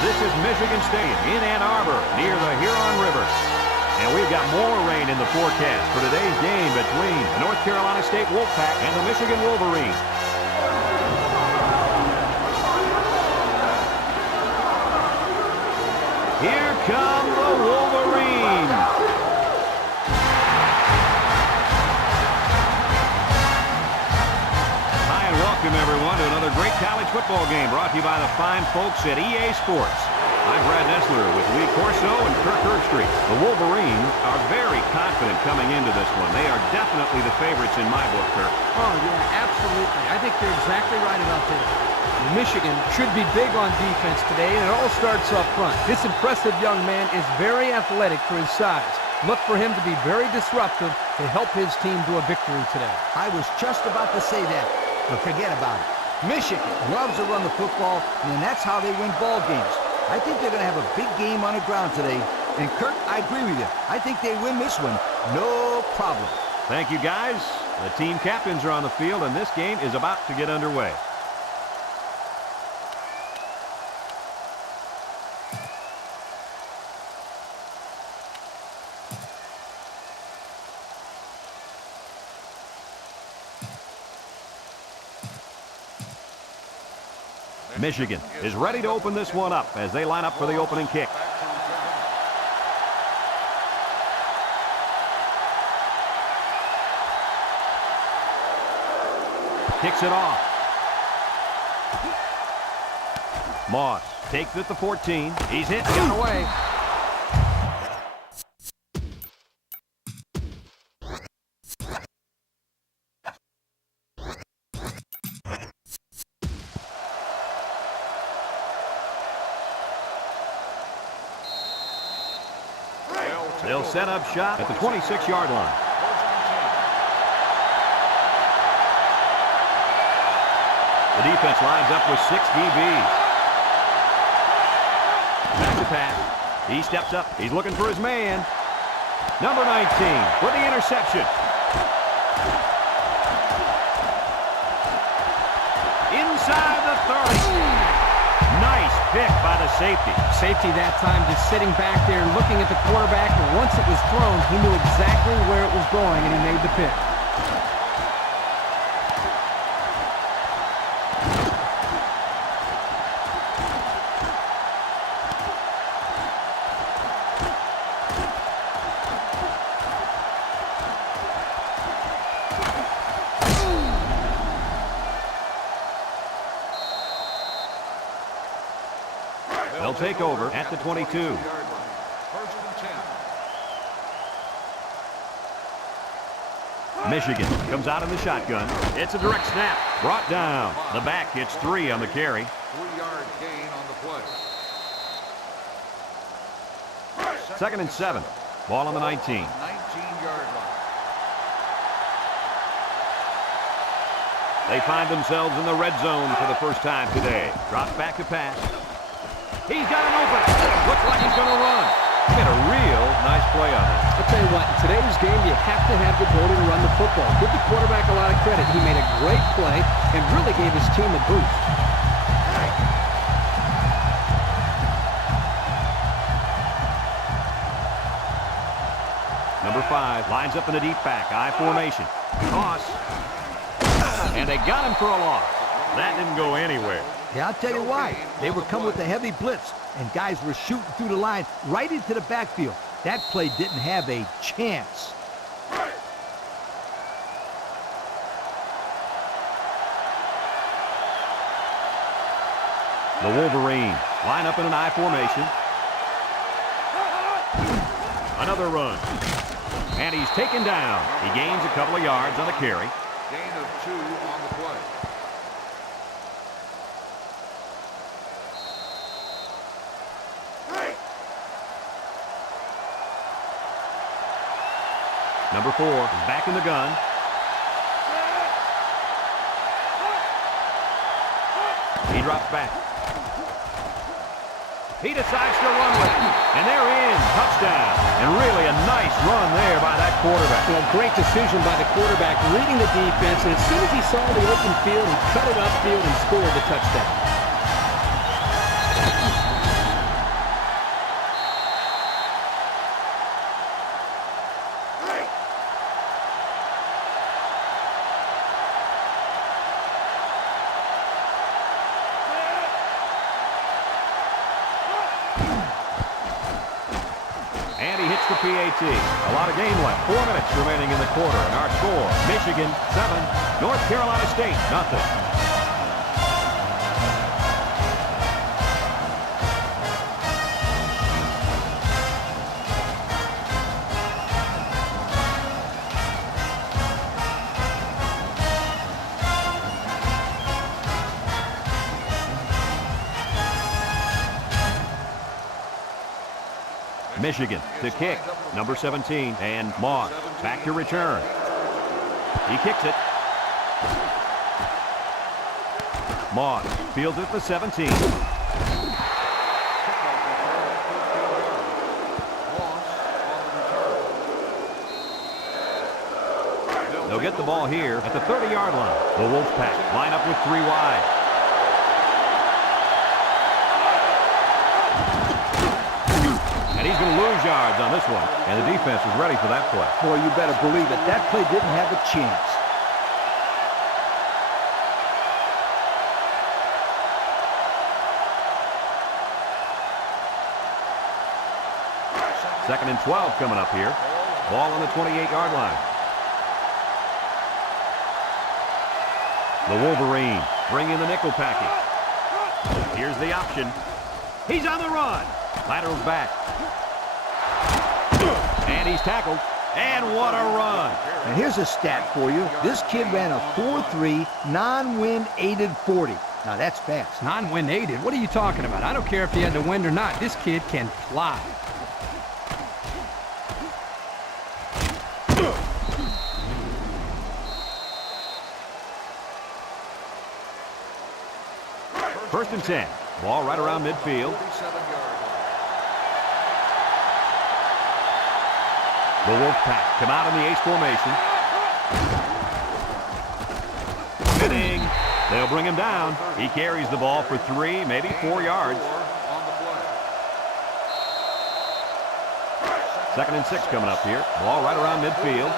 This is Michigan State in Ann Arbor near the Huron River. And we've got more rain in the forecast for today's game between the North Carolina State Wolfpack and the Michigan Wolverines. Here come the Wolverines. Hi and welcome everyone to another great college football game brought to you by the fine folks at EA Sports. I'm Brad Nessler with Lee Corso and Kirk Herbstreit. The Wolverines are very confident coming into this one. They are definitely the favorites in my book, Kirk. Oh, yeah, absolutely. I think you're exactly right about this. Michigan should be big on defense today, and it all starts up front. This impressive young man is very athletic for his size. Look for him to be very disruptive to help his team to a victory today. I was just about to say that, but forget about it. Michigan loves to run the football, and that's how they win ball games. I think they're going to have a big game on the ground today. And, Kirk, I agree with you. I think they win this one. No problem. Thank you, guys. The team captains are on the field, and this game is about to get underway. Michigan is ready to open this one up as they line up for the opening kick. Kicks it off. Moss takes it to 14. He's hit, got away. They'll set up shop at the 26-yard line. The defense lines up with 6 DBs. Back to pass. He steps up. He's looking for his man. Number 19 for the interception. Inside the 30. Nice pick by the safety. Safety that time just sitting back there looking at the quarterback, and once it was thrown, he knew exactly where it was going, and he made the pick. They'll take over at the 22. Michigan comes out in the shotgun. It's a direct snap. Brought down. The back gets 3 on the carry. 3-yard gain on the play. 2nd and 7. Ball on the 19. 19-yard line. They find themselves in the red zone for the first time today. Drops back to pass. He's got an opening. Looks like he's going to run. Made a real nice play on it. I'll tell you what, in today's game, you have to have the ability to run the football. Give the quarterback a lot of credit. He made a great play and really gave his team a boost. Number 5 lines up in the deep back. I formation. Toss. And they got him for a loss. That didn't go anywhere. Yeah, I'll tell you why. They were coming with a heavy blitz, and guys were shooting through the line right into the backfield. That play didn't have a chance. The Wolverines line up in an I formation. Another run. And he's taken down. He gains a couple of yards on the carry. Gain of 2 on the play. Number 4 is back in the gun. He drops back. He decides to run with it. And they're in. Touchdown. And really a nice run there by that quarterback. Well, great decision by the quarterback, reading the defense, and as soon as he saw the open field, he cut it upfield and scored the touchdown. the PAT. A lot of game left. 4 minutes remaining in the quarter. And our score, Michigan 7, North Carolina State nothing. Michigan to kick, number 17, and Moss back to return. He kicks it. Moss fields it for 17. They'll get the ball here at the 30-yard line. The Wolfpack line up with 3 wide. And he's going to lose yards on this one. And the defense is ready for that play. Boy, you better believe it. That play didn't have a chance. Second and 12 coming up here. Ball on the 28-yard line. The Wolverine bring in the nickel package. Here's the option. He's on the run. Laterals back. And he's tackled. And what a run. And here's a stat for you. This kid ran a 4.3 non-wind aided 40. Now that's fast. Non-wind aided? What are you talking about? I don't care if he had the wind or not. This kid can fly. First and 10. Ball right around midfield. The Wolfpack come out in the H formation. Spinning. They'll bring him down. He carries the ball for 3, maybe 4 yards. Second and 6 coming up here. Ball right around midfield.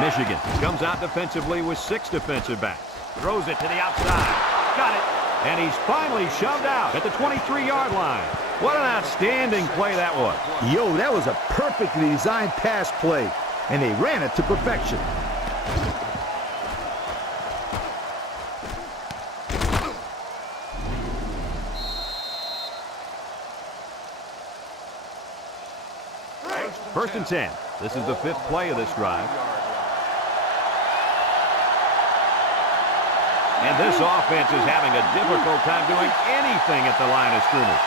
Michigan comes out defensively with 6 defensive backs. Throws it to the outside. Got it. And he's finally shoved out at the 23-yard line. What an outstanding play that was. Yo, that was a perfectly designed pass play. And they ran it to perfection. First and 10. This is the 5th play of this drive. And this offense is having a difficult time doing anything at the line of scrimmage.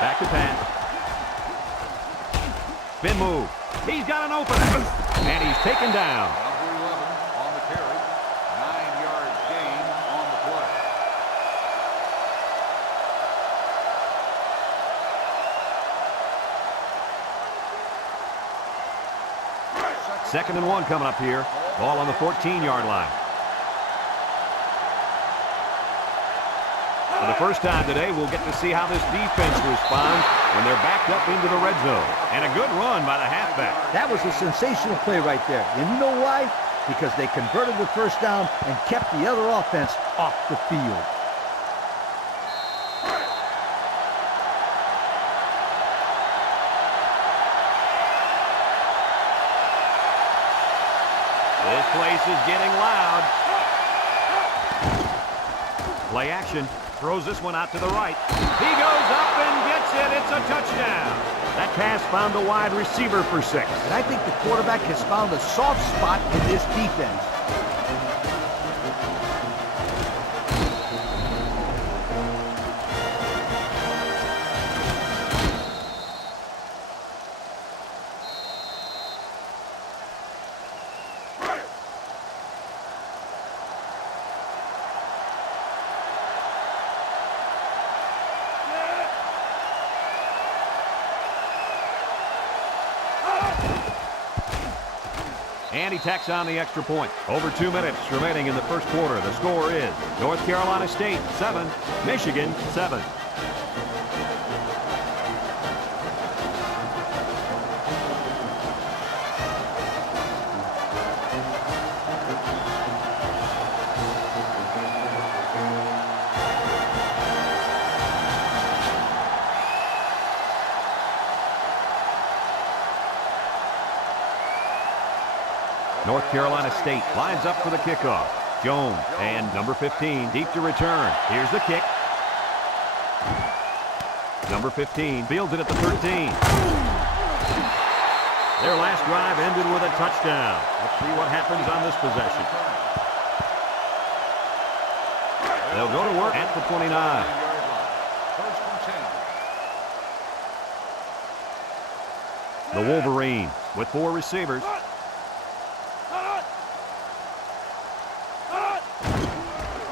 Back to pass. Spin move. He's got an opening. And he's taken down. Number 11 on the carry. 9-yard gain on the play. Second and 1 coming up here. Ball on the 14-yard line. For the first time today, we'll get to see how this defense responds when they're backed up into the red zone. And a good run by the halfback. That was a sensational play right there. And you know why? Because they converted the first down and kept the other offense off the field. This place is getting loud. Play action. Throws this one out to the right. He goes up and gets it. It's a touchdown. That pass found the wide receiver for 6. And I think the quarterback has found a soft spot in this defense. And he tacks on the extra point. Over 2 minutes remaining in the first quarter. The score is North Carolina State 7, Michigan 7. North Carolina State lines up for the kickoff. Jones and number 15 deep to return. Here's the kick. Number 15 fields it at the 13. Their last drive ended with a touchdown. Let's see what happens on this possession. They'll go to work at the 29. The Wolverines with 4 receivers.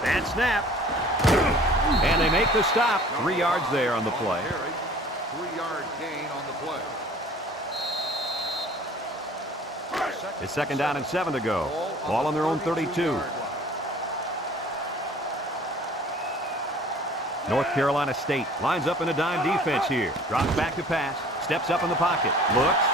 And snap. And they make the stop. 3 yards there on the play. 3-yard gain on the play. It's second down and 7 to go. Ball on their own 32. North Carolina State lines up in a dime defense here. Drops back to pass. Steps up in the pocket. Looks.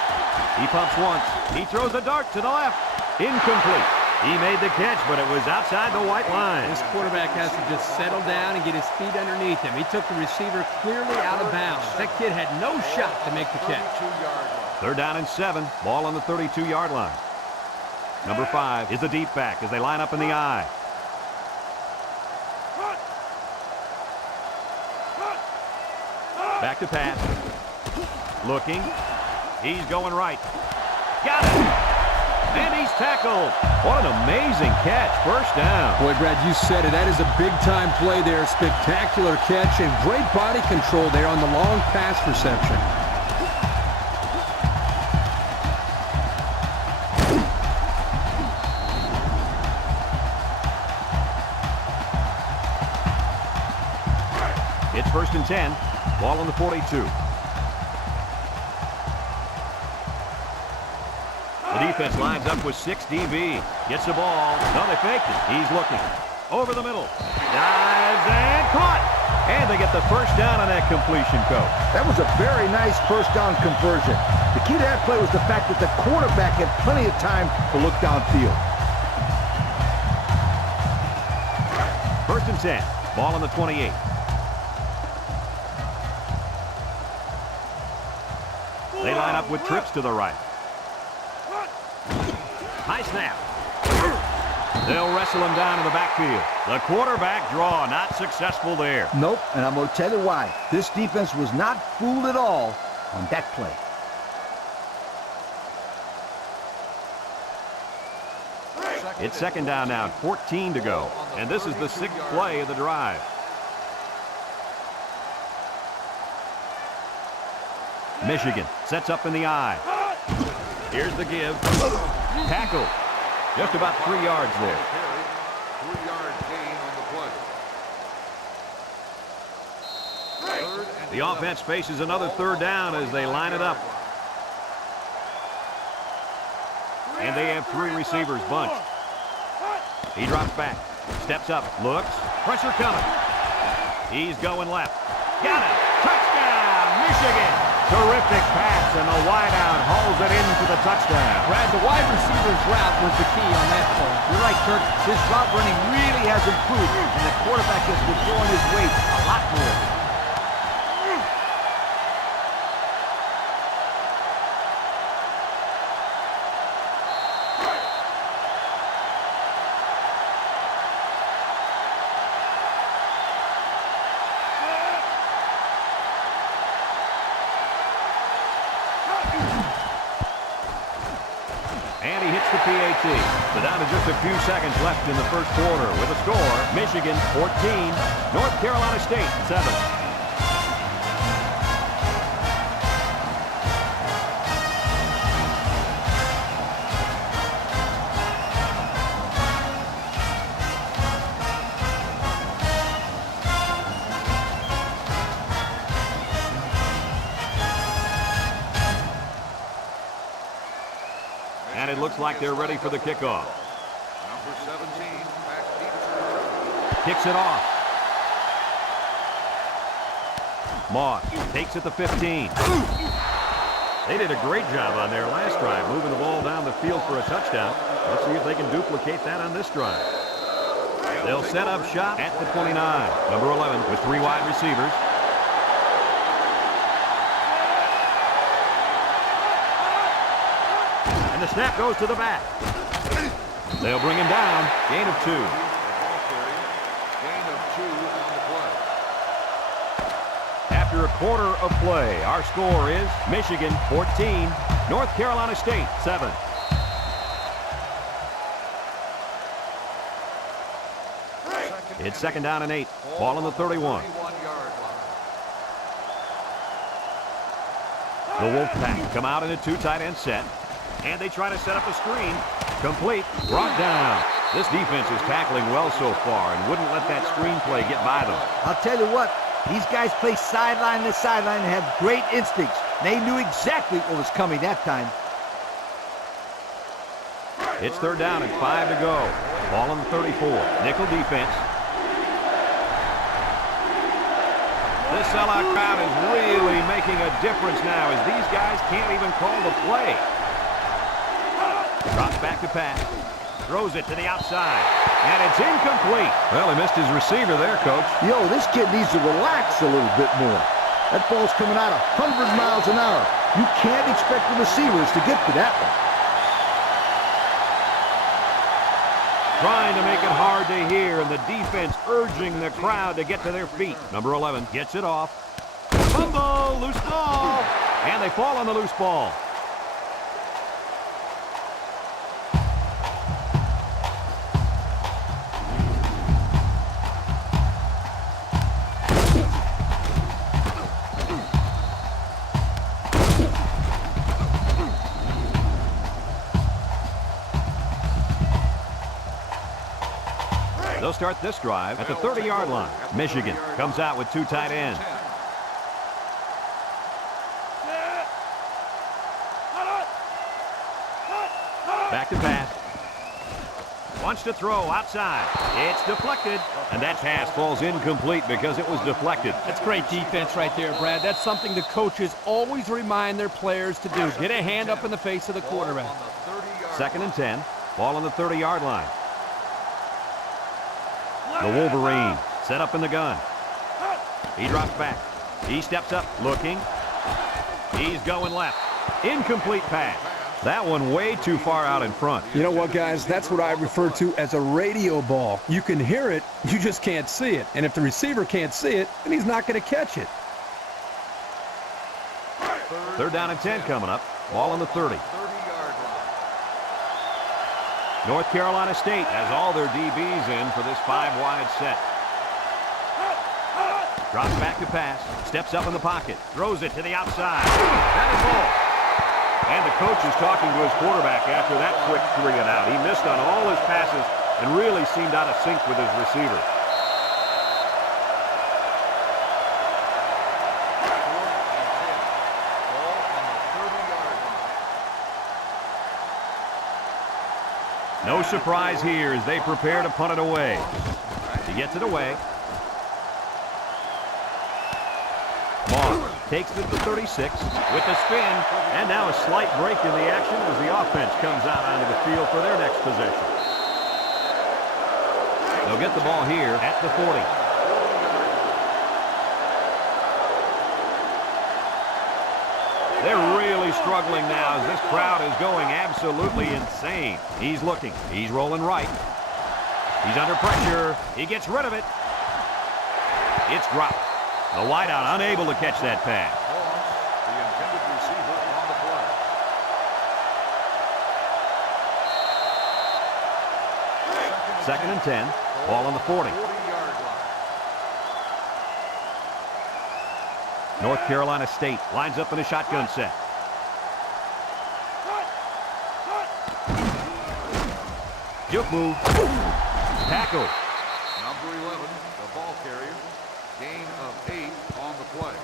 He pumps once. He throws a dart to the left. Incomplete. He made the catch, but it was outside the white line. This quarterback has to just settle down and get his feet underneath him. He took the receiver clearly out of bounds. That kid had no shot to make the catch. Third down and 7. Ball on the 32-yard line. Number 5 is the deep back as they line up in the I. Back to pass. Looking. He's going right. Got it. And he's tackled. What an amazing catch. First down. Boy, Brad, you said it. That is a big-time play there. Spectacular catch and great body control there on the long pass reception. It's first and 10. Ball on the 42. The defense lines up with 6 DB. Gets the ball. No, they faked it. He's looking. Over the middle. Dives and caught. And they get the first down on that completion, Coach. That was a very nice first down conversion. The key to that play was the fact that the quarterback had plenty of time to look downfield. First and 10. Ball on the 28. They line up with trips to the right. High snap. They'll wrestle him down in the backfield. The quarterback draw, not successful there. Nope, and I'm going to tell you why. This defense was not fooled at all on that play. It's second down now, 14 to go. And this is the 6th play of the drive. Michigan sets up in the I. Here's the give. Tackle. Just about 3 yards there. 3-yard gain on the play. The offense faces another third down as they line it up. And they have 3 receivers bunched. He drops back. Steps up. Looks. Pressure coming. He's going left. Got it. Touchdown, Michigan. Terrific pass, and the wideout hauls it into the touchdown. Brad, the wide receiver's route was the key on that play. You're right, Kirk. This route running really has improved, and the quarterback has been throwing his weight a lot more. And he hits the PAT. So down to just a few seconds left in the first quarter with a score. Michigan 14, North Carolina State 7. And it looks like they're ready for the kickoff. Number 17, back deep. Kicks it off. Moss takes it to 15. They did a great job on their last drive, moving the ball down the field for a touchdown. Let's see if they can duplicate that on this drive. They'll set up shop at the 29. Number 11 with 3 wide receivers. And the snap goes to the back. They'll bring him down. Gain of 2. The ball carrier. Gain of 2 on the play. After a quarter of play, our score is Michigan 14, North Carolina State 7. It's second down and 8. Ball on the 31. 31-yard The line. Wolfpack come out in a 2 tight end set. And they try to set up a screen. Complete. Brought down. This defense is tackling well so far and wouldn't let that screenplay get by them. I'll tell you what, these guys play sideline to sideline and have great instincts. They knew exactly what was coming that time. It's third down and 5 to go. Ball on the 34. Nickel defense. This sellout crowd is really making a difference now as these guys can't even call the play. Drops back to pass. Throws it to the outside. And it's incomplete. Well, he missed his receiver there, Coach. Yo, this kid needs to relax a little bit more. That ball's coming out 100 miles an hour. You can't expect the receivers to get to that one. Trying to make it hard to hear, and the defense urging the crowd to get to their feet. Number 11 gets it off. Fumble, loose ball, and they fall on the loose ball. They'll start this drive at the 30-yard line. Michigan comes out with 2 tight ends. Back to pass. Wants to throw outside. It's deflected. And that pass falls incomplete because it was deflected. That's great defense right there, Brad. That's something the coaches always remind their players to do. Get a hand up in the face of the quarterback. Second and 10. Ball on the 30-yard line. The Wolverine set up in the gun. He drops back. He steps up, looking. He's going left. Incomplete pass. That one way too far out in front. You know what, guys? That's what I refer to as a radio ball. You can hear it, you just can't see it. And if the receiver can't see it, then he's not going to catch it. Third down and 10 coming up. Ball on the 30. 30-yard line. North Carolina State has all their DBs in for this 5-wide set. Drops back to pass. Steps up in the pocket. Throws it to the outside. That is ball. And the coach is talking to his quarterback after that quick 3 and out. He missed on all his passes and really seemed out of sync with his receiver. No surprise here as they prepare to punt it away. He gets it away. Moss takes it to 36 with the spin, and now a slight break in the action as the offense comes out onto the field for their next possession. They'll get the ball here at the 40. They're really struggling now as this crowd is going absolutely insane. He's looking. He's rolling right. He's under pressure. He gets rid of it. It's dropped. The wideout unable to catch that pass. The intended receiver on the play. Second and 10. Ball on the 40. 40-yard line. North Carolina State lines up in a shotgun set. Juke move. Tackle. Number 11, the ball carrier. Gain of 8 on the play.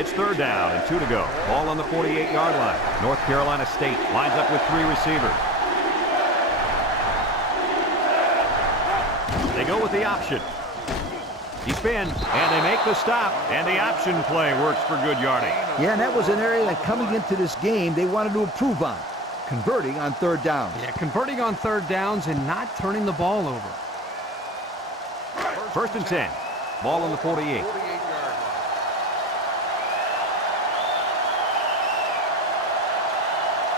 It's third down and 2 to go. Ball on the 48-yard line. North Carolina State lines up with 3 receivers. They go with the option. He spins, and they make the stop, and the option play works for good yardage. Yeah, and that was an area that coming into this game they wanted to improve on. Converting on third down. Yeah, converting on third downs and not turning the ball over. First and 10. Ball on the 48. 48-yard line.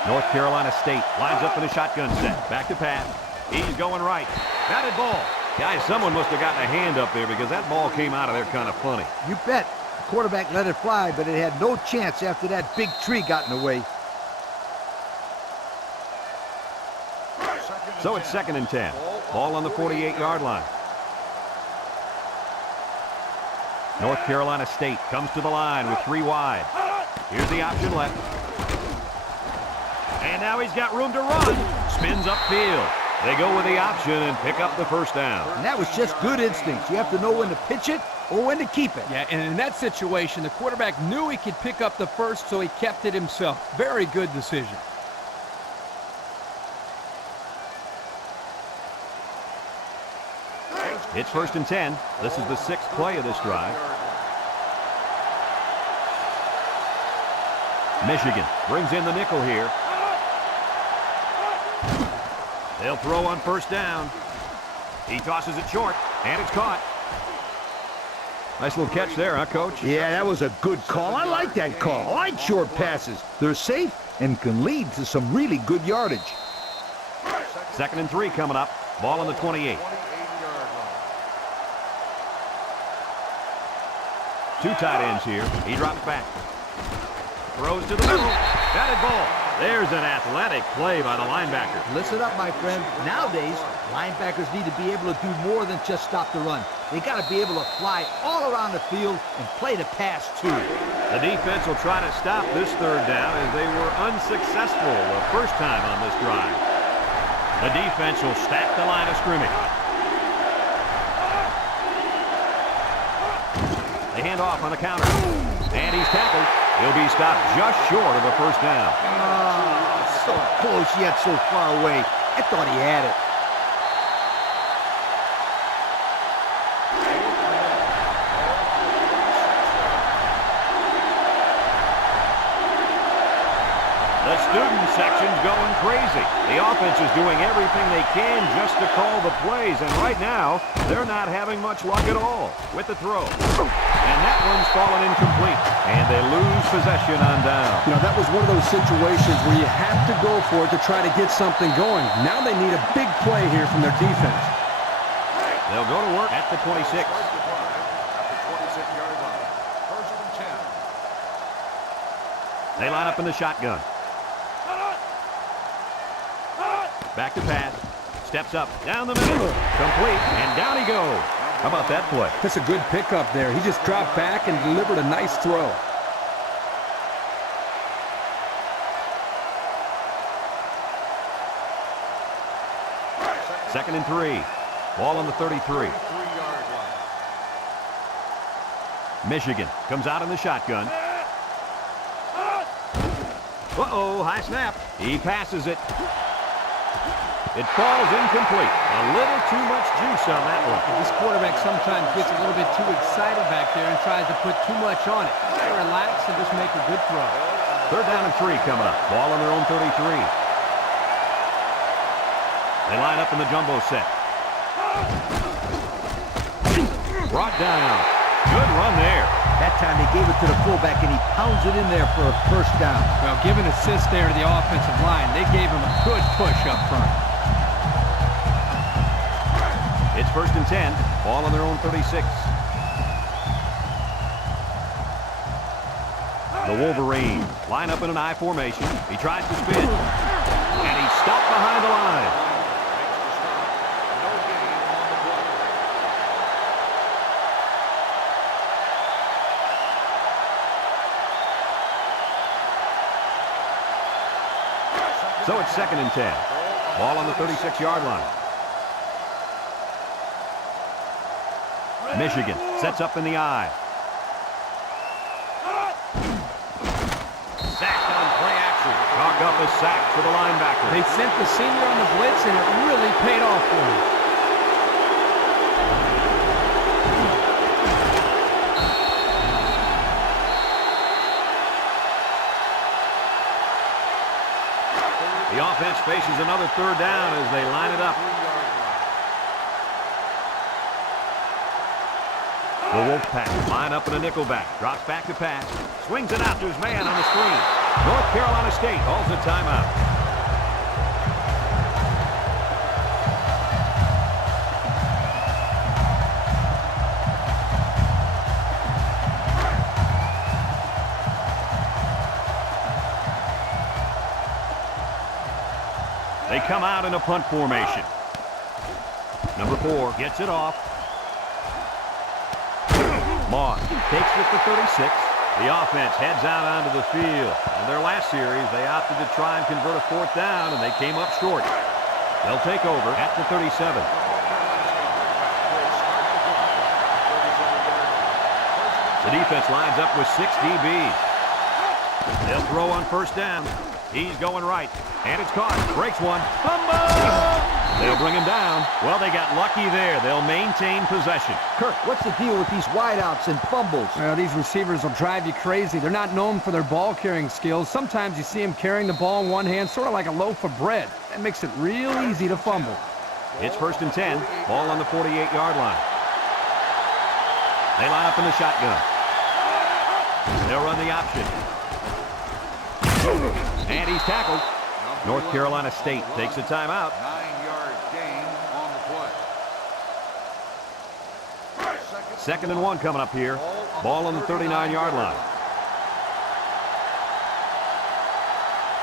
North Carolina State lines up in a shotgun set. Back to pass. He's going right. Batted ball. Guys, someone must have gotten a hand up there because that ball came out of there kind of funny. You bet. The quarterback let it fly, but it had no chance after that big tree got in the way. So it's 2nd and 10. Ball on the 48-yard line. North Carolina State comes to the line with 3 wide. Here's the option left. And now he's got room to run. Spins upfield. They go with the option and pick up the first down. And that was just good instincts. You have to know when to pitch it or when to keep it. Yeah, and in that situation, the quarterback knew he could pick up the first, so he kept it himself. Very good decision. It's 1st and 10. This is the 6th play of this drive. Michigan brings in the nickel here. They'll throw on 1st down. He tosses it short, and it's caught. Nice little catch there, huh, Coach? Yeah, that was a good call. I like that call. I like short passes. They're safe and can lead to some really good yardage. 2nd and 3 coming up. Ball on the 28. 2 tight ends here. He drops back. Throws to the middle. Batted ball. There's an athletic play by the linebacker. Listen up, my friend. Nowadays, linebackers need to be able to do more than just stop the run. They got to be able to fly all around the field and play the pass, too. The defense will try to stop this 3rd down as they were unsuccessful the first time on this drive. The defense will stack the line of scrimmage. They hand off on the counter. And he's tackled. He'll be stopped just short of the first down. Oh, so close yet so far away. I thought he had it. The student section's going crazy. The offense is doing everything they can just to call the plays, and right now, they're not having much luck at all with the throw. And that one's fallen incomplete, and they lose possession on down. You know, that was one of those situations where you have to go for it to try to get something going. Now they need a big play here from their defense. They'll go to work at the 26. At the 26-yard line. 1st and 10. They line up in the shotgun. Back to pass. Steps up. Down the middle. Complete. And down he goes. How about that play? That's a good pickup there. He just dropped back and delivered a nice throw. Second and 3. Ball on the 33. 3-yard line. Michigan comes out in the shotgun. Uh-oh, high snap. He passes it. It falls incomplete. A little too much juice on that one. This quarterback sometimes gets a little bit too excited back there and tries to put too much on it. They relax and just make a good throw. 3rd down and 3 coming up. Ball on their own 33. They line up in the jumbo set. Brought down. Good run there. That time they gave it to the fullback, and he pounds it in there for a 1st down. Well, give an assist there to the offensive line. They gave him a good push up front. It's 1st and 10. Ball on their own 36. The Wolverines line up in an I formation. He tries to spin. And he's stopped behind the line. So it's 2nd and 10. Ball on the 36-yard line. Michigan sets up in the I. Sacked on play action. Chalk up a sack for the linebacker. They sent the senior on the blitz, and it really paid off for him. The offense faces another 3rd down as they line it up. The Wolfpack line up in a nickelback. Drops back to pass. Swings it out to his man on the screen. North Carolina State calls a timeout. They come out in a punt formation. Number 4 gets it off. Moss takes it to 36. The offense heads out onto the field. In their last series, they opted to try and convert a 4th down, and they came up short. They'll take over at the 37. The defense lines up with 6 DBs. They'll throw on 1st down. He's going right, and it's caught. Breaks one. Fumble! They'll bring him down. Well, they got lucky there. They'll maintain possession. Kirk, what's the deal with these wideouts and fumbles? Well, these receivers will drive you crazy. They're not known for their ball-carrying skills. Sometimes you see them carrying the ball in one hand, sort of like a loaf of bread. That makes it real easy to fumble. It's 1st and 10. Ball on the 48-yard line. They line up in the shotgun. They'll run the option. And he's tackled. North Carolina State takes a timeout. 9-yard gain on the play. 2nd and 1 coming up here. Ball on the 39-yard line.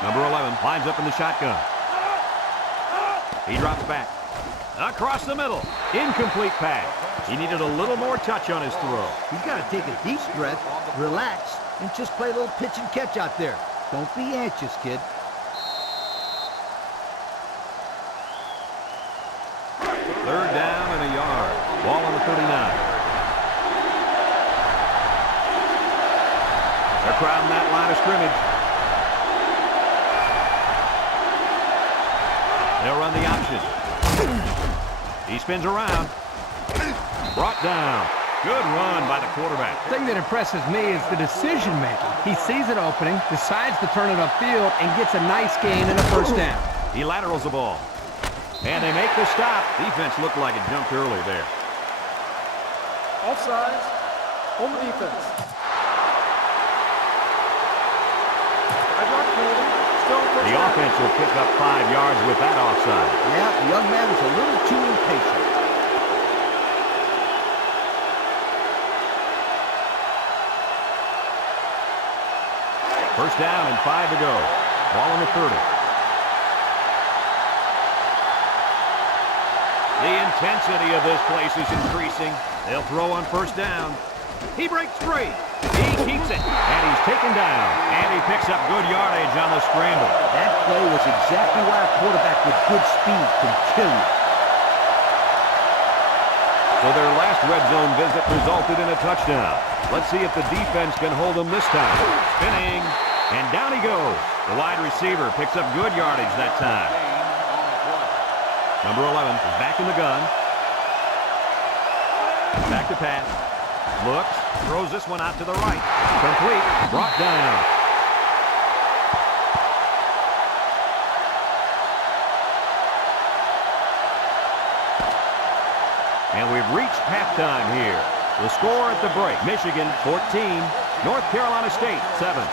Number 11 lines up in the shotgun. He drops back. Across the middle. Incomplete pass. He needed a little more touch on his throw. He's got to take a deep breath, relax, and just play a little pitch and catch out there. Don't be anxious, kid. 3rd down and a yard. Ball on the 39. They're crowding that line of scrimmage. They'll run the option. He spins around. Brought down. Good run by the quarterback. The thing that impresses me is the decision-making. He sees an opening, decides to turn it upfield, and gets a nice gain and a 1st down. He laterals the ball. And they make the stop. Defense looked like it jumped early there. Offsides on the defense. The offense will pick up 5 yards with that offside. Yeah, the young man was a little too impatient. First down and 5 to go. Ball on the 30. The intensity of this place is increasing. They'll throw on 1st down. He breaks free. He keeps it. And he's taken down. And he picks up good yardage on the scramble. That play was exactly why a quarterback with good speed can kill you. So their last red zone visit resulted in a touchdown. Let's see if the defense can hold them this time. Spinning. And down he goes. The wide receiver picks up good yardage that time. Number 11 is back in the gun. Back to pass. Looks. Throws this one out to the right. Complete. Brought down. And we've reached halftime here. The score at the break. Michigan 14. North Carolina State 7.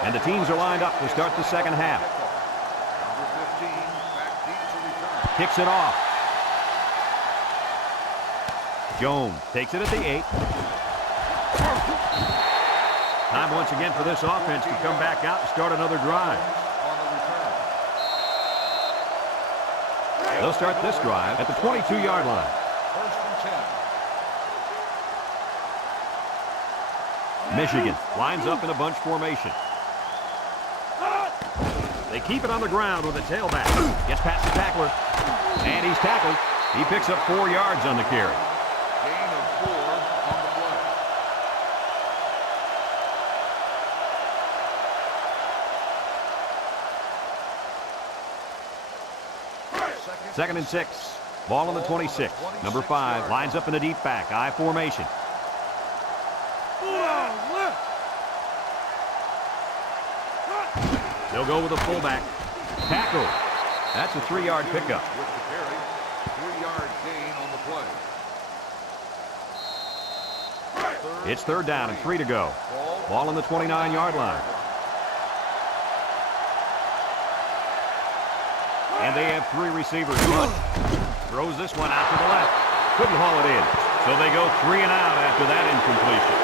And the teams are lined up to start the second half. Number 15 back deep to return. Kicks it off. Jones takes it at the 8. Time once again for this offense to come back out and start another drive. On the return. They'll start this drive at the 22-yard line. 1st and 10. Michigan lines up in a bunch formation. They keep it on the ground with a tailback. Gets past the tackler. And he's tackled. He picks up 4 yards on the carry. Gain of 4 on the play. 2nd and 6. Ball on the 26. Number 5 lines up in the deep back. I formation. They'll go with a fullback. Tackle. That's a 3-yard pickup. With the carry, 3-yard gain on the play. It's third down and 3 to go. Ball on the 29-yard line. And they have 3 receivers. Throws this one out to the left. Couldn't haul it in. So they go 3 and out after that incompletion.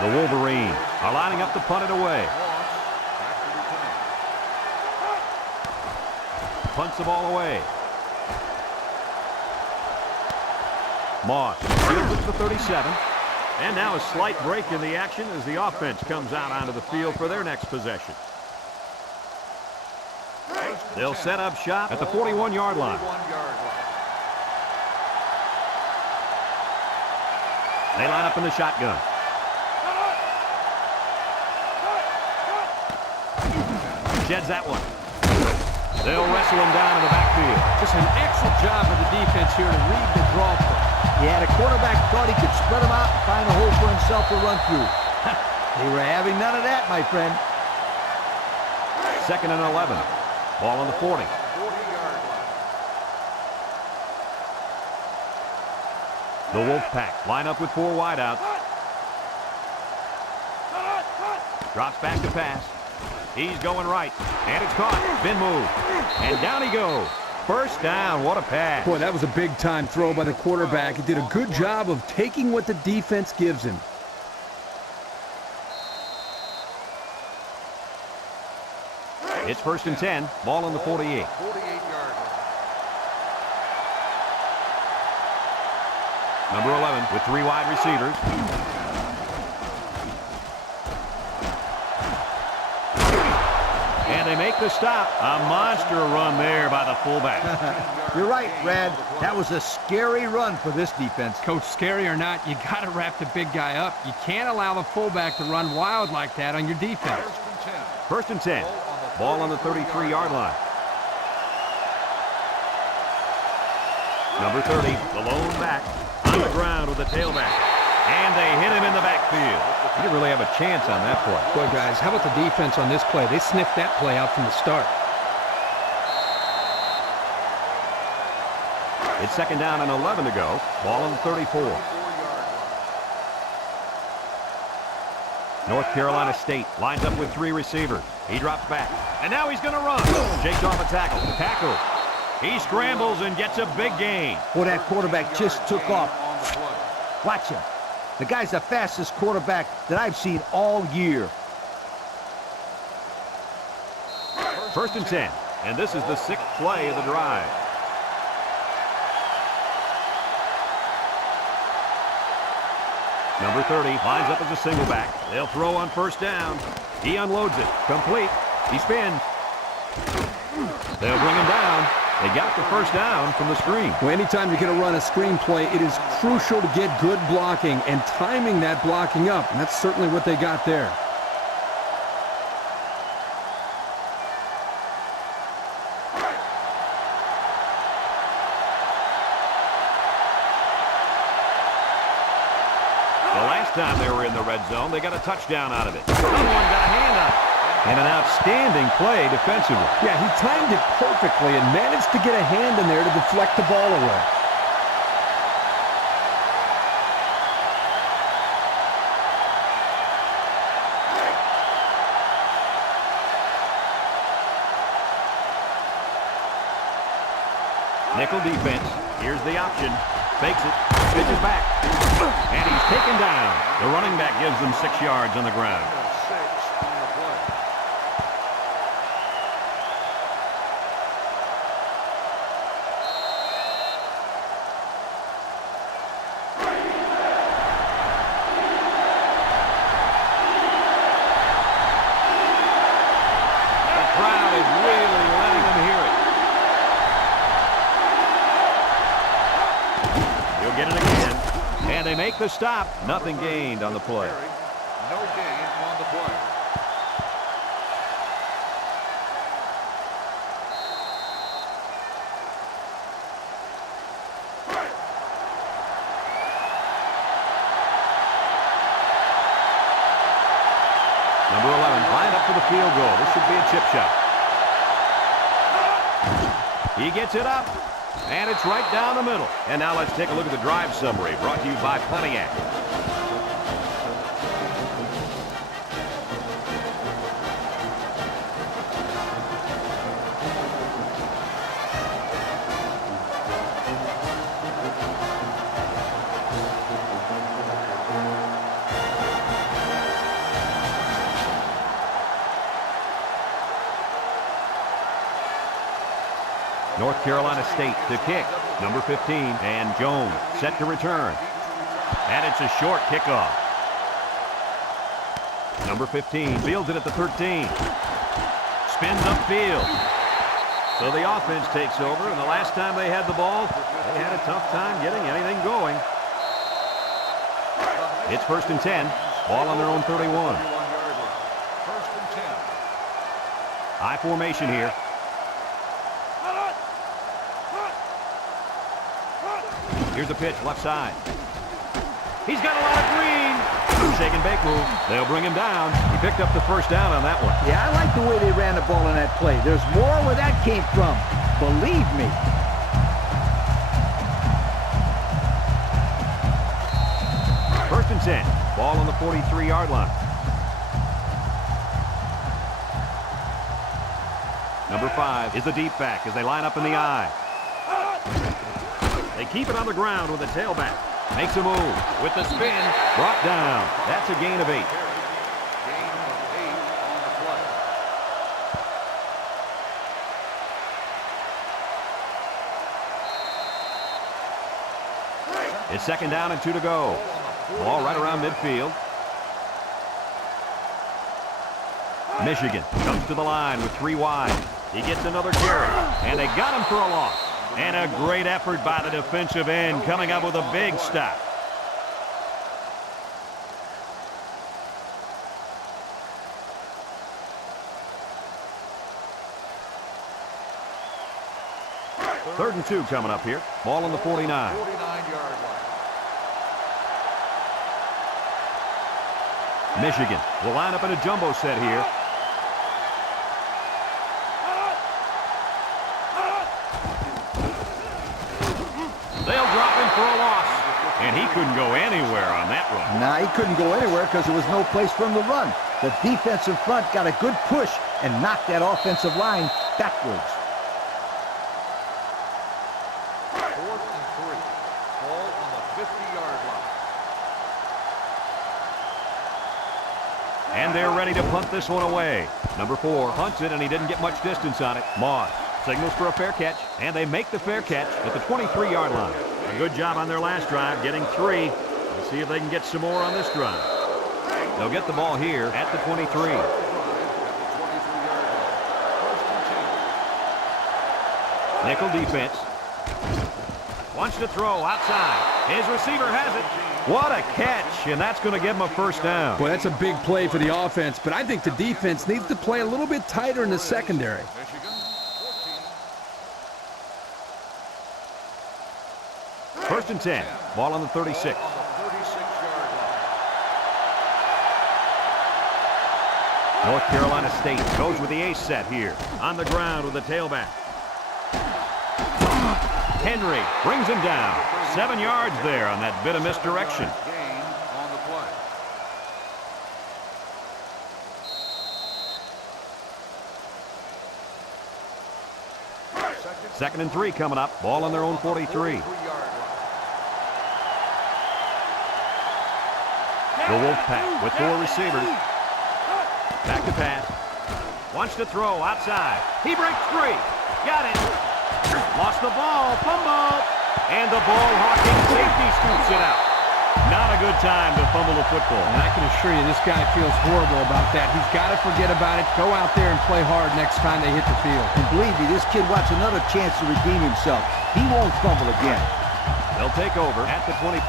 The Wolverines are lining up to punt it away. Punts the ball away. Moss fields it to the 37. And now a slight break in the action as the offense comes out onto the field for their next possession. They'll set up shop at the 41-yard line. They line up in the shotgun. Sheds that one. They'll wrestle him down in the backfield. Just an excellent job of the defense here to read the draw play. Yeah, the quarterback thought he could spread them out and find a hole for himself to run through. They were having none of that, my friend. Second and 11. Ball on the 40. The Wolfpack line up with 4 wideouts. Drops back to pass. He's going right. And it's caught. Been moved. And down he goes. First down. What a pass. Boy, that was a big-time throw by the quarterback. He did a good job of taking what the defense gives him. It's first and 10. Ball on the 48. 48-yard Number 11 with 3 wide receivers. And they make the stop. A monster run there by the fullback. You're right, Brad. That was a scary run for this defense. Coach, scary or not, you got to wrap the big guy up. You can't allow the fullback to run wild like that on your defense. First and 10. Ball on the 33-yard line. Number 30, the lone back, on the ground with the tailback. And they hit him in the backfield. He didn't really have a chance on that play. Boy, guys, how about the defense on this play? They sniffed that play out from the start. It's second down and 11 to go. Ball on the 34. North Carolina State lines up with 3 receivers. He drops back. And now he's going to run. Shakes off a tackle. Tackle. He scrambles and gets a big gain. Boy, that quarterback just took off. Watch him. The guy's the fastest quarterback that I've seen all year. First and 10. And this is the 6th play of the drive. Number 30 lines up as a single back. They'll throw on first down. He unloads it. Complete. He spins. They'll bring him down. They got the first down from the screen. Well, anytime you're going to run a screen play, it is crucial to get good blocking and timing that blocking up. And that's certainly what they got there. The last time they were in the red zone, they got a touchdown out of it. Someone got a hand on it. And an outstanding play defensively. Yeah, he timed it perfectly and managed to get a hand in there to deflect the ball away. Nickel defense. Here's the option. Fakes it. Pitches back. And he's taken down. The running back gives them 6 yards on the ground. And they make the stop. Nothing gained on the play. No gain on the play. Number 11 lined up for the field goal. This should be a chip shot. He gets it up, and it's right down the middle. And now let's take a look at the drive summary brought to you by Pontiac. North Carolina State to kick. Number 15, and Jones set to return. And it's a short kickoff. Number 15 fields it at the 13. Spins upfield. So the offense takes over, and the last time they had the ball, they had a tough time getting anything going. It's 1st and 10. Ball on their own 31. 1st and 10. High formation here. Here's the pitch, left side. He's got a lot of green. Shake and bake move. They'll bring him down. He picked up the first down on that one. Yeah, I like the way they ran the ball in that play. There's more where that came from. Believe me. First and 10. Ball on the 43-yard line. Number 5 is the deep back as they line up in the I. They keep it on the ground with the tailback. Makes a move with the spin. Brought down. That's a gain of 8. Gain of 8 on the play. It's 2nd down and 2 to go. Ball right around midfield. Michigan comes to the line with 3 wide. He gets another carry, and they got him for a loss. And a great effort by the defensive end, coming up with a big stop. Third and 2 coming up here. Ball on the 49. 49-yard line. Michigan will line up in a jumbo set here. They'll drop him for a loss. And he couldn't go anywhere on that run. Nah, he couldn't go anywhere because there was no place for him to run. The defensive front got a good push and knocked that offensive line backwards. 4th and 3. Ball on the 50-yard line. And they're ready to punt this one away. Number 4 punts it, and he didn't get much distance on it. Moss signals for a fair catch, and they make the fair catch at the 23-yard line. A good job on their last drive, getting 3. Let's see if they can get some more on this drive. They'll get the ball here at the 23. Nickel defense. Wants to throw outside. His receiver has it. What a catch, and that's going to give him a first down. Boy, that's a big play for the offense, but I think the defense needs to play a little bit tighter in the secondary. Michigan, 14. 1st and 10. Ball on the 36. On the 36-yard line. North Carolina State goes with the ace set here. On the ground with the tailback. Henry brings him down. 7 yards there on that bit of misdirection. Gain on the play. 2nd and 3 coming up. Ball on their own 43. The Wolfpack with 4 receivers. Back to pass. Wants to throw outside. He breaks free. Got it. Lost the ball. Fumble. And the ball-hawking safety scoops it out. Not a good time to fumble the football. And I can assure you this guy feels horrible about that. He's got to forget about it. Go out there and play hard next time they hit the field. And believe me, this kid wants another chance to redeem himself. He won't fumble again. They'll take over at the 24.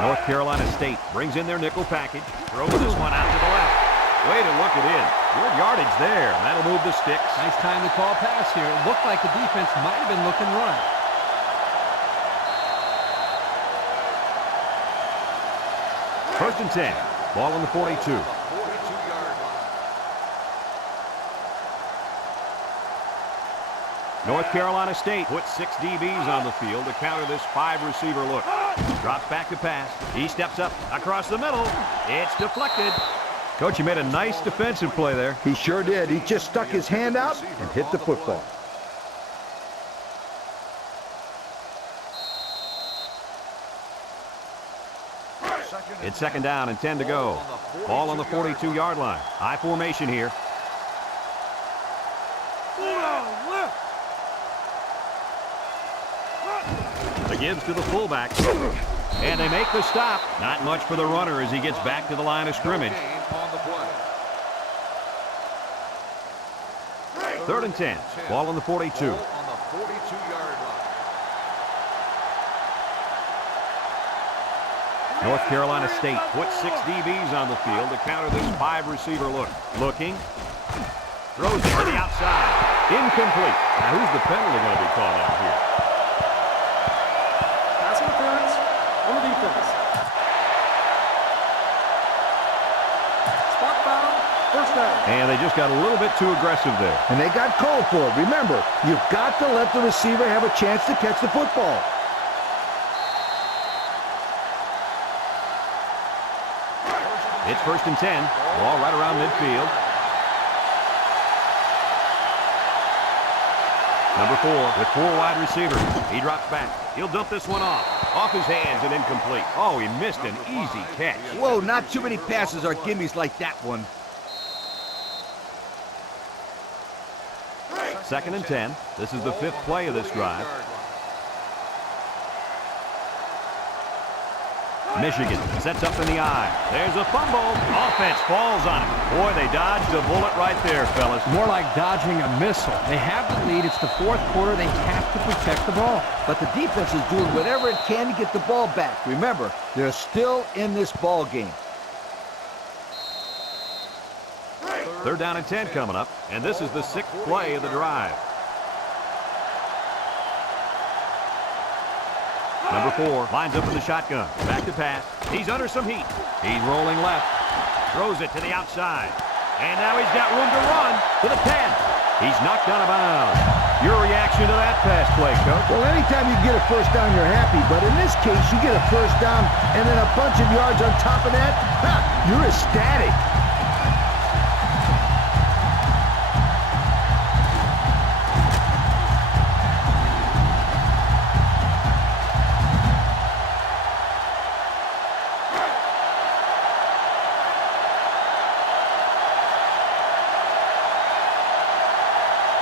North Carolina State brings in their nickel package. Throws this one out to the left. Way to look it in. Good yardage there. That'll move the sticks. Nice time to call pass here. It looked like the defense might have been looking run. First and 10. Ball on the 42. 42-yard line. North Carolina State puts 6 DBs on the field to counter this 5-receiver look. Drops back to pass. He steps up across the middle. It's deflected. Coach, you made a nice defensive play there. He sure did. He just stuck his hand out and hit the football. It's second down and 10 to go. Ball on the 42-yard line. High formation here. The gives to the fullback. And they make the stop. Not much for the runner as he gets back to the line of scrimmage. On the play. Third and 10. Ball on the 42. On the 42-yard line. North Carolina State puts 6 DBs on the field to counter this 5-receiver look. Looking. Throws it to the outside. Incomplete. Now who's the penalty going to be called out here? Pass interference on the defense. Spot foul. First down. And they just got a little bit too aggressive there. And they got called for it. Remember, you've got to let the receiver have a chance to catch the football. It's first and 10. Ball right around midfield. Number 4 with 4 wide receivers. He drops back. He'll dump this one off. Off his hands and incomplete. Oh, he missed an easy catch. Whoa, not too many passes are gimmies like that one. Second and 10. This is the 5th play of this drive. Michigan sets up in the eye. There's a fumble. Offense falls on it. Boy, they dodged a bullet right there, fellas. More like dodging a missile. They have the lead. It's the 4th quarter. They have to protect the ball. But the defense is doing whatever it can to get the ball back. Remember, they're still in this ball game. Third down and 10 coming up, and this is the 6th play of the drive. Number 4 lines up in the shotgun. Back to pass. He's under some heat. He's rolling left. Throws it to the outside. And now he's got room to run to the 10. He's knocked out of bounds. Your reaction to that pass play, Coach? Well, anytime you get a first down, you're happy. But in this case, you get a first down and then a bunch of yards on top of that, you're ecstatic.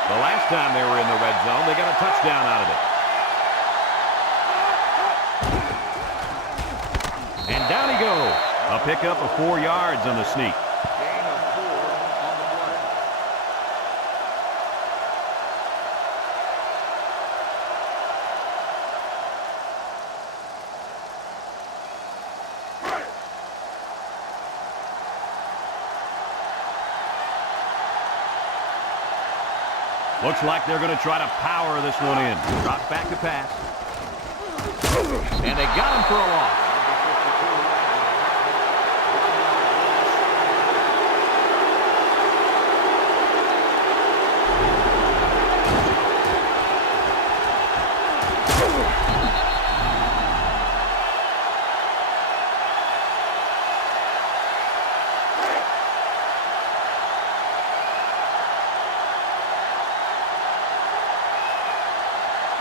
The last time they were in the red zone, they got a touchdown out of it. And down he goes. A pickup of 4 yards on the sneak. Gain of 4 on the play. Looks like they're going to try to power this one in. Drop back to pass. And they got him for a loss.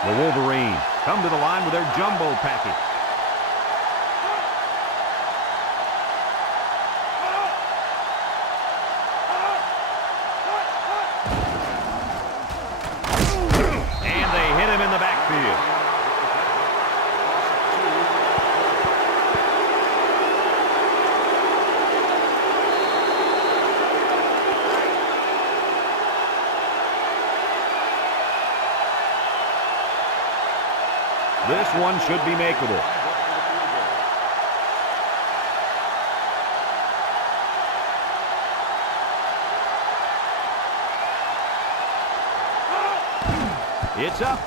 The Wolverines come to the line with their jumbo package. And they hit him in the backfield. This one should be makeable. It's up.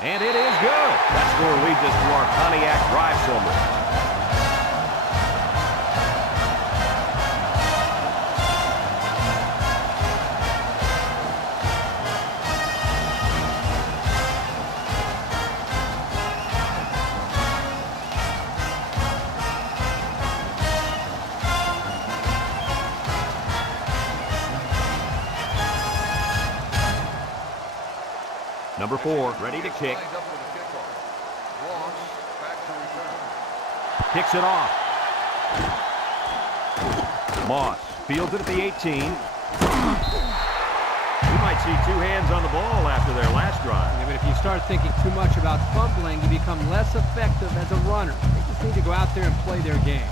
And it is good. That score leads us to our Pontiac drive summary. Number 4, ready to kick. Kicks it off. Moss fields it at the 18. We might see 2 hands on the ball after their last drive. Yeah, but if you start thinking too much about fumbling, you become less effective as a runner. They just need to go out there and play their game.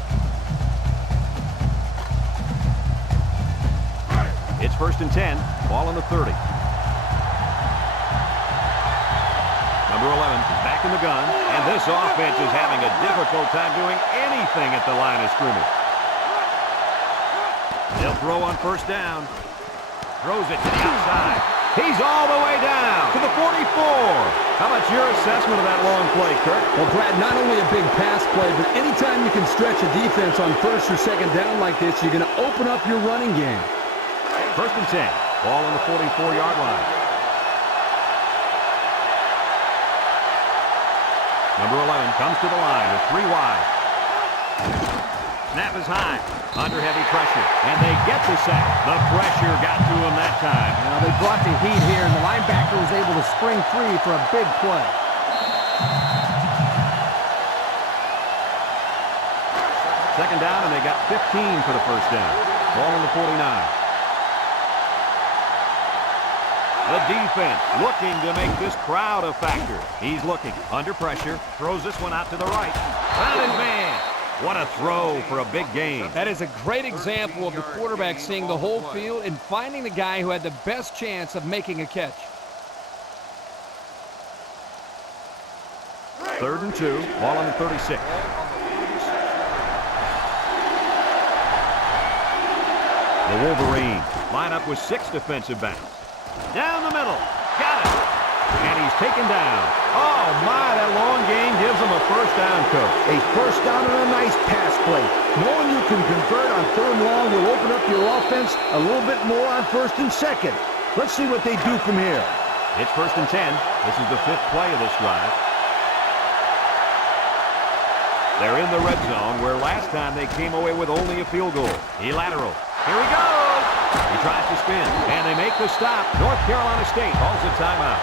It's 1st and 10. Ball on the 30. Number 11 back in the gun, and this offense is having a difficult time doing anything at the line of scrimmage. They'll throw on 1st down. Throws it to the outside. He's all the way down to the 44. How about your assessment of that long play, Kirk? Well, Brad, not only a big pass play, but anytime you can stretch a defense on 1st or 2nd down like this, you're going to open up your running game. 1st and 10. Ball on the 44-yard line. Number 11 comes to the line with 3 wide. Snap is high. Under heavy pressure. And they get the sack. The pressure got to him that time. Well, they brought the heat here, and the linebacker was able to spring free for a big play. Second down, and they got 15 for the 1st down. Ball on the 49. The defense looking to make this crowd a factor. He's looking under pressure. Throws this one out to the right. Found his man. What a throw for a big gain. That is a great example of the quarterback seeing the whole field and finding the guy who had the best chance of making a catch. 3rd and 2. Ball on the 36. The Wolverines line up with 6 defensive backs. Down the middle. Got it. And he's taken down. Oh, my, that long gain gives him a 1st down, Coach. A 1st down and a nice pass play. Knowing you can convert on 3rd and long will open up your offense a little bit more on 1st and 2nd. Let's see what they do from here. It's 1st and 10. This is the 5th play of this drive. They're in the red zone where last time they came away with only a field goal. He lateral. Here he goes. He tries to spin, and they make the stop. North Carolina State calls a timeout.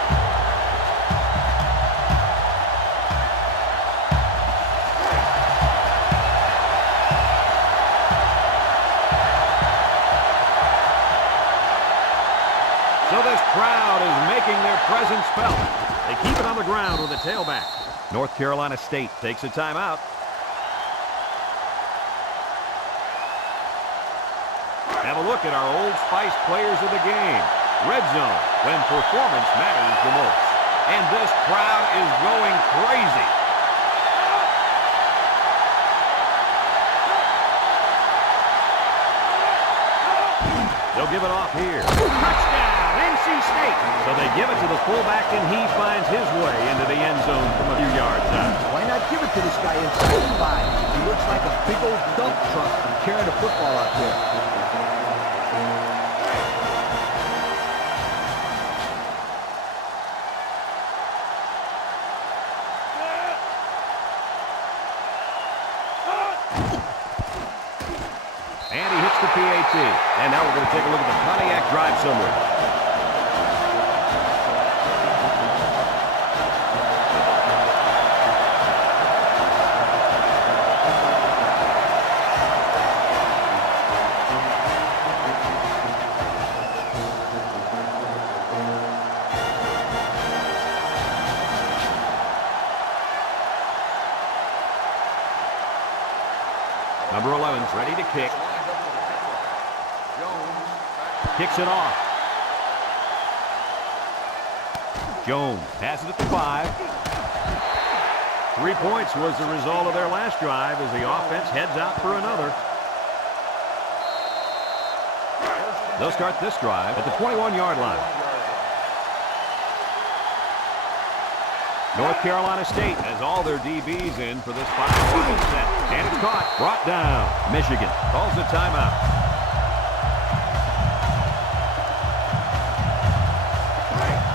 So this crowd is making their presence felt. They keep it on the ground with a tailback. North Carolina State takes a timeout. Have a look at our Old Spice players of the game. Red zone, when performance matters the most. And this crowd is going crazy. They'll give it off here. Touchdown, NC State. So they give it to the fullback, and he finds his way into the end zone from a few yards out. Why not give it to this guy inside the 5? He looks like a big old dump truck carrying a football out there. And he hits the PAT. And now we're going to take a look at the Pontiac drive summary. Number 11's ready to kick. Kicks it off. Jones passes it to 5. 3 points was the result of their last drive as the offense heads out for another. They'll start this drive at the 21-yard line. North Carolina State has all their DBs in for this final set. And it's caught. Brought down. Michigan calls a timeout.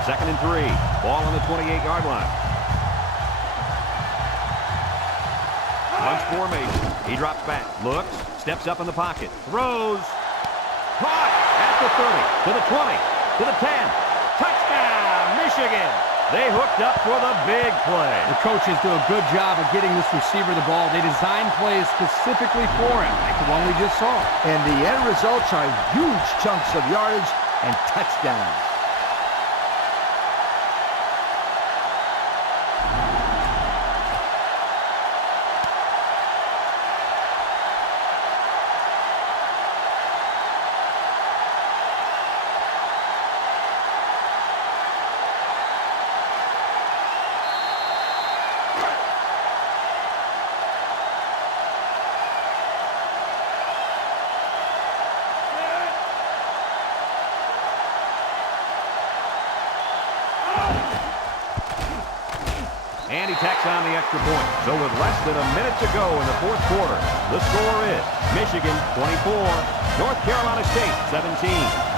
Second and 3. Ball on the 28-yard line. Bunch formation. He drops back. Looks. Steps up in the pocket. Throws. Caught at the 30. To the 20. To the 10. Touchdown, Michigan. They hooked up for the big play. The coaches do a good job of getting this receiver the ball. They designed plays specifically for him, like the one we just saw. And the end results are huge chunks of yardage and touchdowns. And he tacks on the extra point. So with less than a minute to go in the fourth quarter, the score is Michigan 24, North Carolina State 17.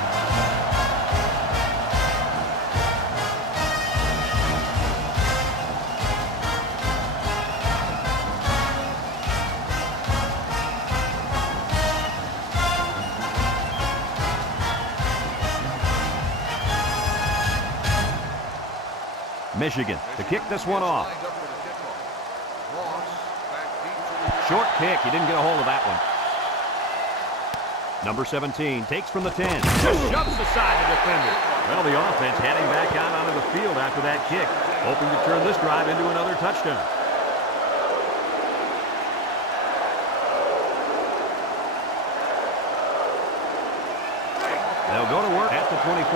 Michigan to kick this one off. Short kick. He didn't get a hold of that one. Number 17 takes from the 10. Just shoves aside the defender. Well, the offense heading back out onto the field after that kick, hoping to turn this drive into another touchdown. They'll go to work at the 24.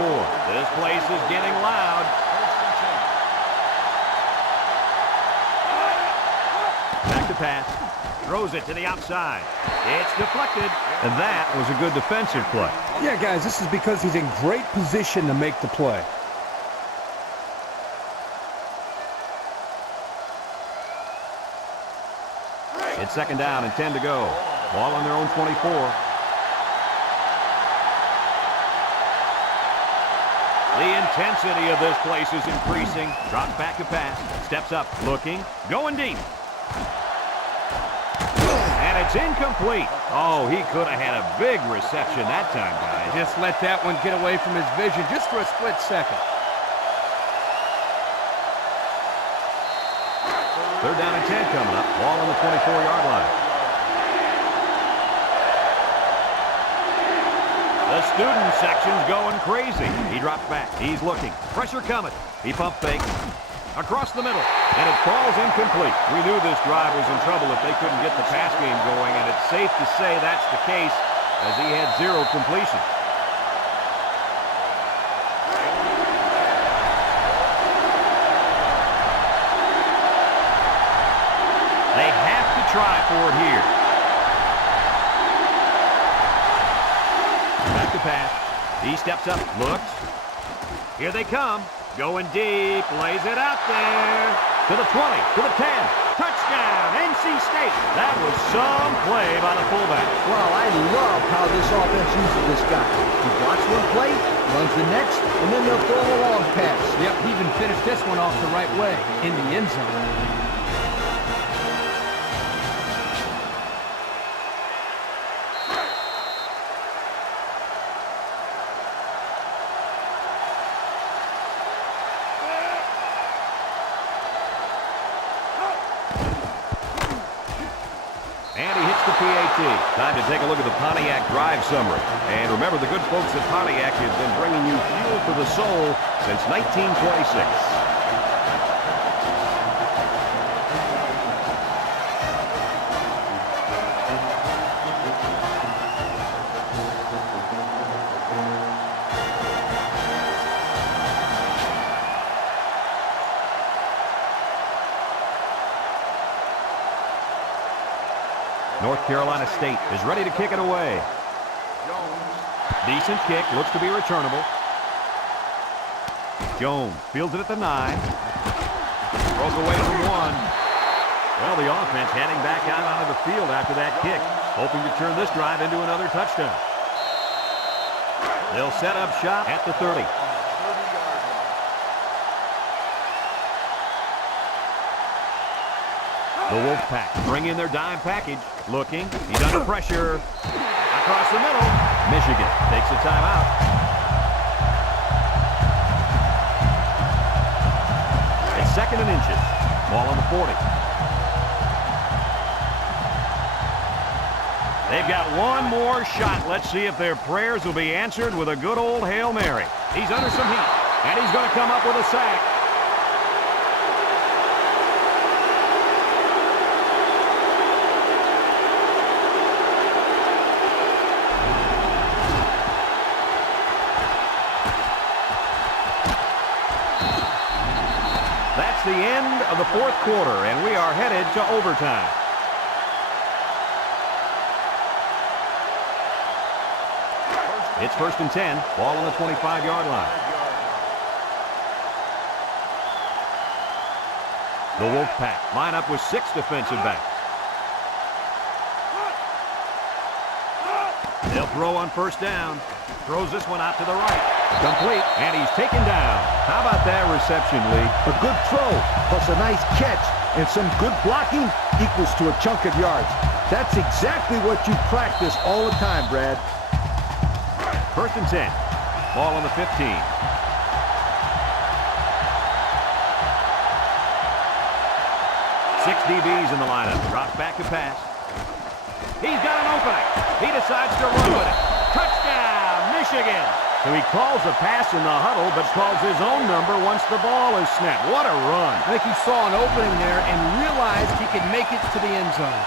This place is getting loud. Back to pass. Throws it to the outside. It's deflected. And that was a good defensive play. Yeah, guys, this is because he's in great position to make the play. It's second down and 10 to go. Ball on their own 24. The intensity of this place is increasing. Drops back to pass. Steps up. Looking. Going deep. And it's incomplete. Oh, he could have had a big reception that time, guys. Just let that one get away from his vision just for a split second. Third down and 10 coming up. Ball on the 24-yard line. The student section's going crazy. He drops back. He's looking. Pressure coming. He pump fakes. Across the middle. And it falls incomplete. We knew this drive was in trouble if they couldn't get the pass game going, and it's safe to say that's the case as he had 0 completion. They have to try for it here. Back to pass. He steps up, looks. Here they come. Going deep, lays it out there. To the 20, to the 10. Touchdown, NC State. That was some play by the fullback. Well, I love how this offense uses this guy. He blocks one play, runs the next, and then they'll throw a long pass. Yep, he even finished this one off the right way, in the end zone. And he hits the PAT. Time to take a look at the Pontiac drive summary. And remember, the good folks at Pontiac have been bringing you fuel for the soul since 1926. North Carolina State is ready to kick it away. Decent kick, looks to be returnable. Jones fields it at the 9. Broke away from one. Well, the offense heading back out onto the field after that kick, hoping to turn this drive into another touchdown. They'll set up shop at the 30. The Wolfpack bring in their dime package. Looking. He's under pressure. Across the middle. Michigan takes a timeout. It's 2nd and inches. Ball on the 40. They've got one more shot. Let's see if their prayers will be answered with a good old Hail Mary. He's under some heat, and he's going to come up with a sack. That's the end of the 4th quarter, and we are headed to overtime. It's 1st and 10. Ball on the 25-yard line. The Wolfpack line up with 6 defensive backs. They'll throw on 1st down. Throws this one out to the right. Complete. And he's taken down. How about that reception, Lee? A good throw, plus a nice catch, and some good blocking equals to a chunk of yards. That's exactly what you practice all the time, Brad. 1st and 10. Ball on the 15. 6 DBs in the lineup. Drops back to pass. He's got an opening. He decides to run with it. Touchdown, Michigan. So he calls a pass in the huddle, but calls his own number once the ball is snapped. What a run. I think he saw an opening there and realized he could make it to the end zone.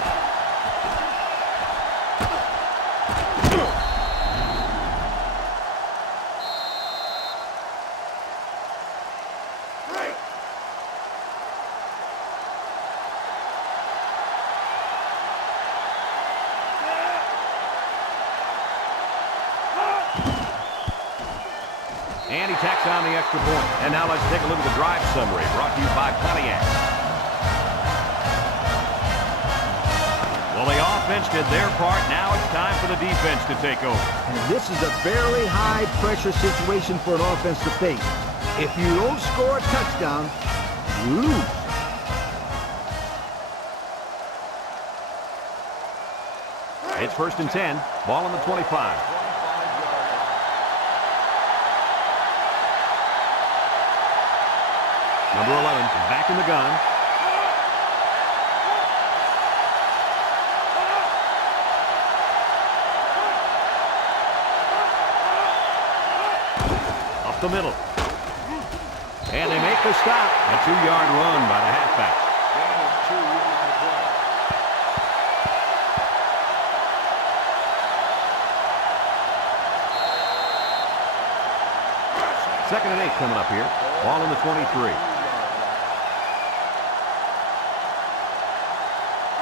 And he tacks on the extra point. And now let's take a look at the drive summary brought to you by Pontiac. Well, the offense did their part. Now it's time for the defense to take over. And this is a very high-pressure situation for an offense to face. If you don't score a touchdown, you lose. It's 1st and 10. Ball on the 25. Number 11, back in the gun. Up the middle. And they make the stop. A 2-yard run by the halfback. Gain of 2 on the play. Second and 8 coming up here. Ball on the 23.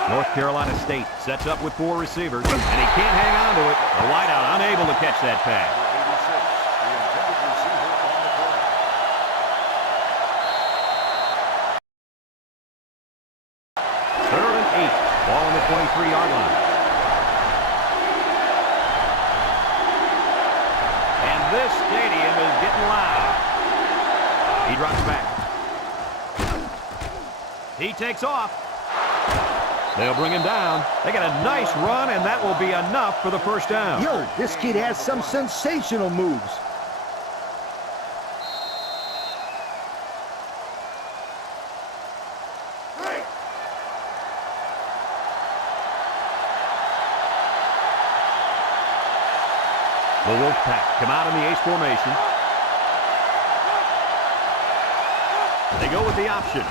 North Carolina State sets up with 4 receivers, and he can't hang on to it. The wideout unable to catch that pass. 3rd and 8. Ball on the 23-yard line. And this stadium is getting loud. He drops back. He takes off. They'll bring him down. They got a nice run, and that will be enough for the 1st down. Yo, this kid has some sensational moves. The Wolfpack come out in the ace formation. They go with the option.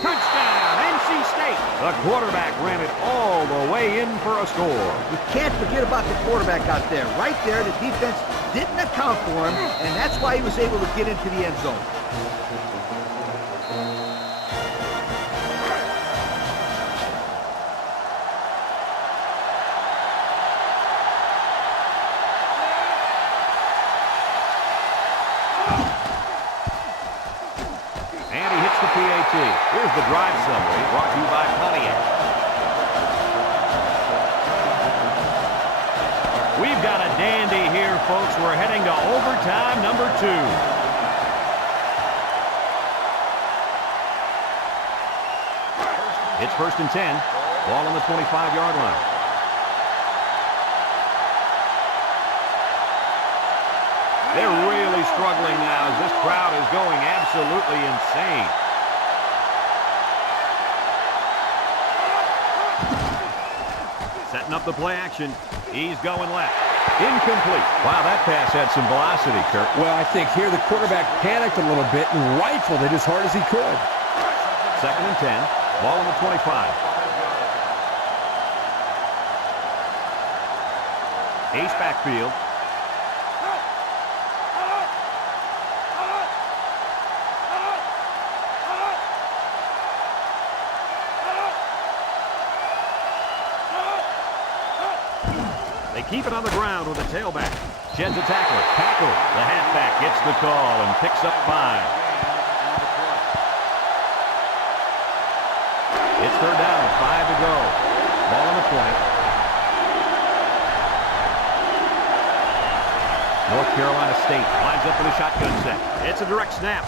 Touchdown, NC State. The quarterback ran it all the way in for a score. You can't forget about the quarterback out there. Right there, the defense didn't account for him, and that's why he was able to get into the end zone. And he hits the PAT. Here's the drive summary brought to you by Pontiac. We've got a dandy here, folks. We're heading to overtime number 2. It's 1st and 10. Ball on the 25-yard line. They're really struggling now as this crowd is going absolutely insane. Setting up the play action. He's going left. Incomplete. Wow, that pass had some velocity, Kirk. Well, I think here the quarterback panicked a little bit and rifled it as hard as he could. 2nd and 10. Ball on the 25. Ace backfield. They keep it on the ground with a tailback. Sheds a tackler. Tackle. The halfback gets the call and picks up 5. It's 3rd down. 5 to go. Ball on the 20. North Carolina State lines up with a shotgun set. It's a direct snap.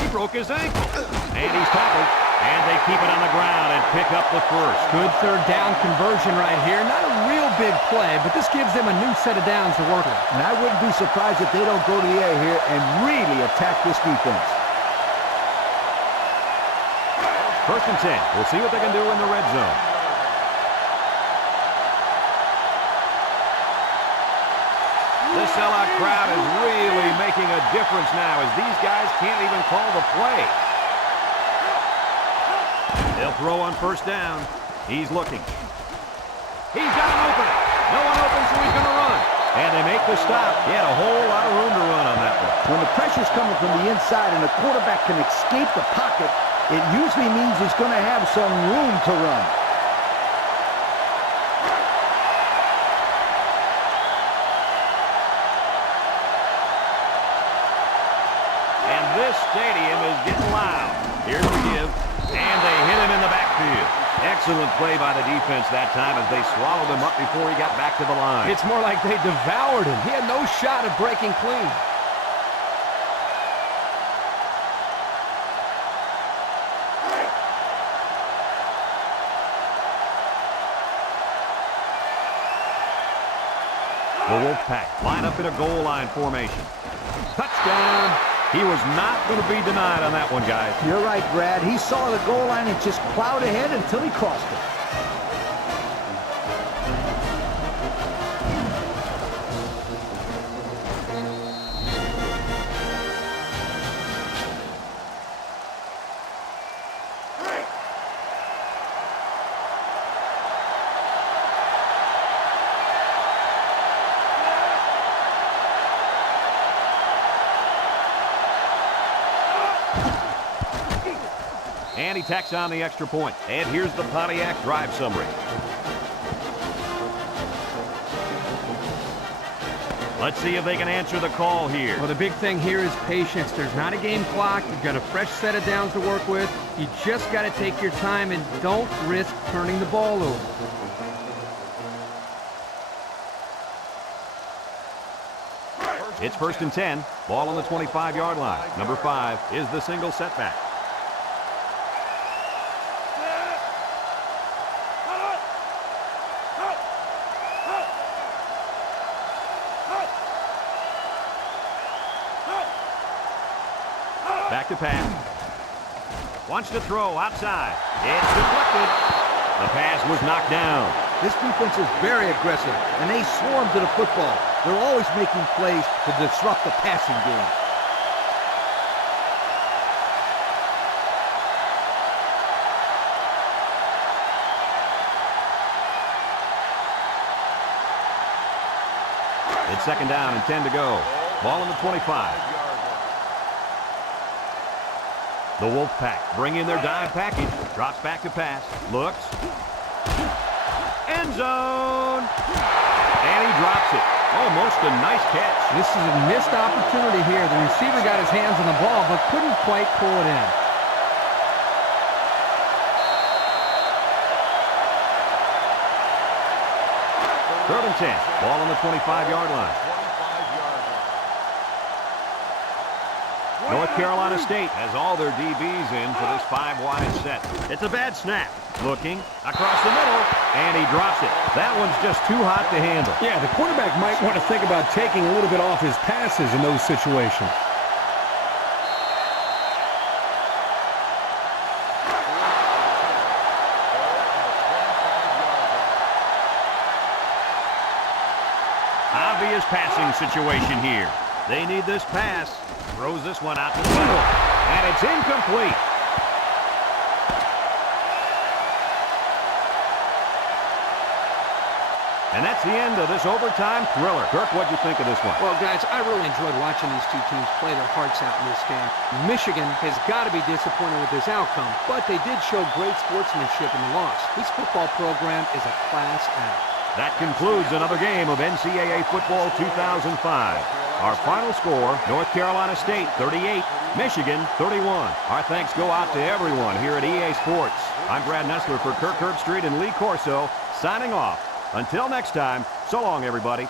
He broke his ankle. And he's tackled. And they keep it on the ground and pick up the first. Good 3rd down conversion right here. Not a real big play, but this gives them a new set of downs to work with. And I wouldn't be surprised if they don't go to the air here and really attack this defense. 1st and 10. We'll see what they can do in the red zone. This sellout crowd is really making a difference now as these guys can't even call the play. They'll throw on 1st down. He's looking. He's got an opening. No one open, so he's going to run. And they make the stop. He had a whole lot of room to run on that one. When the pressure's coming from the inside and the quarterback can escape the pocket, it usually means he's going to have some room to run. And this stadium is getting loud. Here's the give. And they hit him in the backfield. Excellent play by the defense that time as they swallowed him up before he got back to the line. It's more like they devoured him. He had no shot of breaking clean. The Wolfpack line up in a goal line formation. Touchdown. He was not going to be denied on that one, guys. You're right, Brad. He saw the goal line and just plowed ahead until he crossed it. And he tacks on the extra point. And here's the Pontiac drive summary. Let's see if they can answer the call here. Well, the big thing here is patience. There's not a game clock. You've got a fresh set of downs to work with. You just got to take your time and don't risk turning the ball over. It's 1st and 10. Ball on the 25-yard line. Number 5 is the single setback. Back to pass. Wants to throw outside. It's deflected. The pass was knocked down. This defense is very aggressive, and they swarm to the football. They're always making plays to disrupt the passing game. It's 2nd down and 10 to go. Ball on the 25. The Wolfpack bring in their dive package. Drops back to pass. Looks. End zone. And he drops it. Almost a nice catch. This is a missed opportunity here. The receiver got his hands on the ball but couldn't quite pull it in. 3rd and 10. Ball on the 25-yard line. North Carolina State has all their DBs in for this 5-wide set. It's a bad snap. Looking across the middle, and he drops it. That one's just too hot to handle. Yeah, the quarterback might want to think about taking a little bit off his passes in those situations. Obvious passing situation here. They need this pass. Throws this one out to the middle, and it's incomplete. And that's the end of this overtime thriller. Kirk, what'd you think of this one? Well, guys, I really enjoyed watching these two teams play their hearts out in this game. Michigan has got to be disappointed with this outcome, but they did show great sportsmanship in the loss. This football program is a class act. That concludes another game of NCAA Football 2005. Our final score, North Carolina State 38, Michigan 31. Our thanks go out to everyone here at EA Sports. I'm Brad Nessler for Kirk Herbstreit and Lee Corso, signing off. Until next time, so long, everybody.